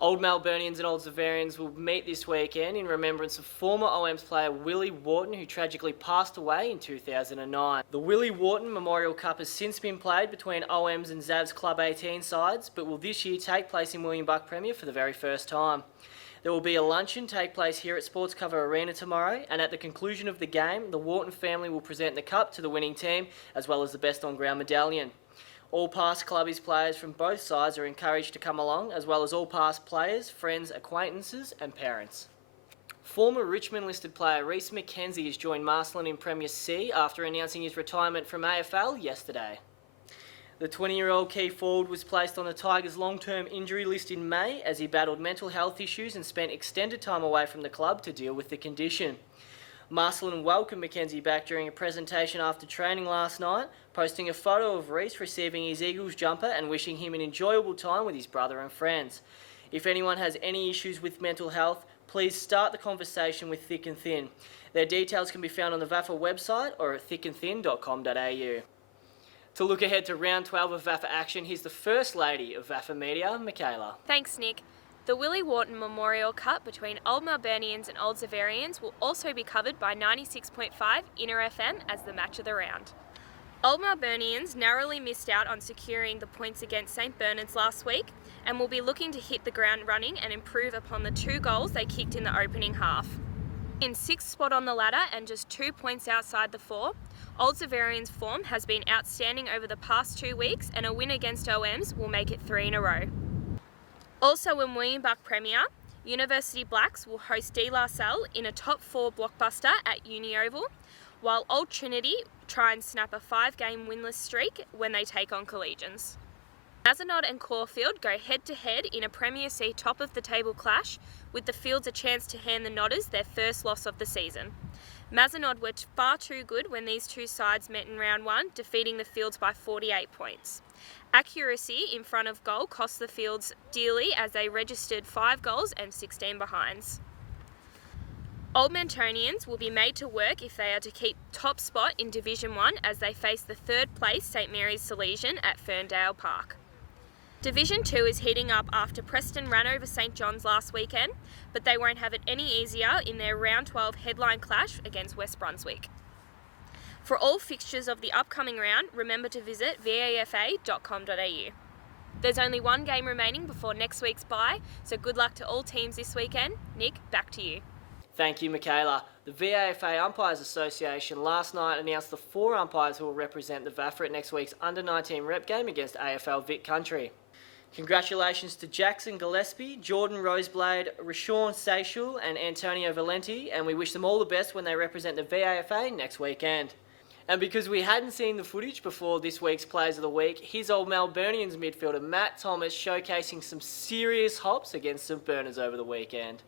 Old Melburnians and Old Zaverians will meet this weekend in remembrance of former OMs player Willie Wharton, who tragically passed away in 2009. The Willie Wharton Memorial Cup has since been played between OMs and Zav's Club 18 sides, but will this year take place in William Buck Premier for the very first time. There will be a luncheon take place here at Sports Cover Arena tomorrow, and at the conclusion of the game, the Wharton family will present the cup to the winning team, as well as the best on-ground medallion. All past clubbies players from both sides are encouraged to come along, as well as all past players, friends, acquaintances and parents. Former Richmond listed player Reece McKenzie has joined Marcelin in Premier C after announcing his retirement from AFL yesterday. The 20-year-old key forward was placed on the Tigers' long-term injury list in May as he battled mental health issues and spent extended time away from the club to deal with the condition. Marcelin welcomed McKenzie back during a presentation after training last night, posting a photo of Reece receiving his Eagles jumper and wishing him an enjoyable time with his brother and friends. If anyone has any issues with mental health, please start the conversation with Thick and Thin. Their details can be found on the VAFA website or at thickandthin.com.au. To look ahead to round 12 of VAFA action, here's the First Lady of VAFA Media, Michaela. Thanks, Nick. The Willie Wharton Memorial Cup between Old Melburnians and Old Zaverians will also be covered by 96.5 Inner FM as the match of the round. Old Melburnians narrowly missed out on securing the points against St Bernard's last week and will be looking to hit the ground running and improve upon the 2 goals they kicked in the opening half. In 6th spot on the ladder and just 2 points outside the 4, Old Zaverians' form has been outstanding over the past 2 weeks, and a win against OMs will make it 3 in a row. Also in William Buck Premier, University Blacks will host De La Salle in a top 4 blockbuster at Uni Oval, while Old Trinity try and snap a 5-game winless streak when they take on Collegians. Mazenod and Caulfield go head-to-head in a Premier C top-of-the-table clash, with the Fields a chance to hand the Nodders their first loss of the season. Mazenod were far too good when these two sides met in round 1, defeating the Fields by 48 points. Accuracy in front of goal cost the Fields dearly as they registered 5 goals and 16 behinds. Old Mantonians will be made to work if they are to keep top spot in Division 1 as they face the 3rd place St Mary's Salesian at Ferndale Park. Division 2 is heating up after Preston ran over St John's last weekend, but they won't have it any easier in their round 12 headline clash against West Brunswick. For all fixtures of the upcoming round, remember to visit vafa.com.au. There's only 1 game remaining before next week's bye, so good luck to all teams this weekend. Nick, back to you. Thank you, Michaela. The VAFA Umpires Association last night announced the 4 umpires who will represent the VAFA at next week's Under-19 rep game against AFL Vic Country. Congratulations to Jackson Gillespie, Jordan Roseblade, Rashawn Seychelles and Antonio Valenti, and we wish them all the best when they represent the VAFA next weekend. And because we hadn't seen the footage before this week's Players of the Week, here's Old Melburnians midfielder Matt Thomas showcasing some serious hops against St Bernard's over the weekend.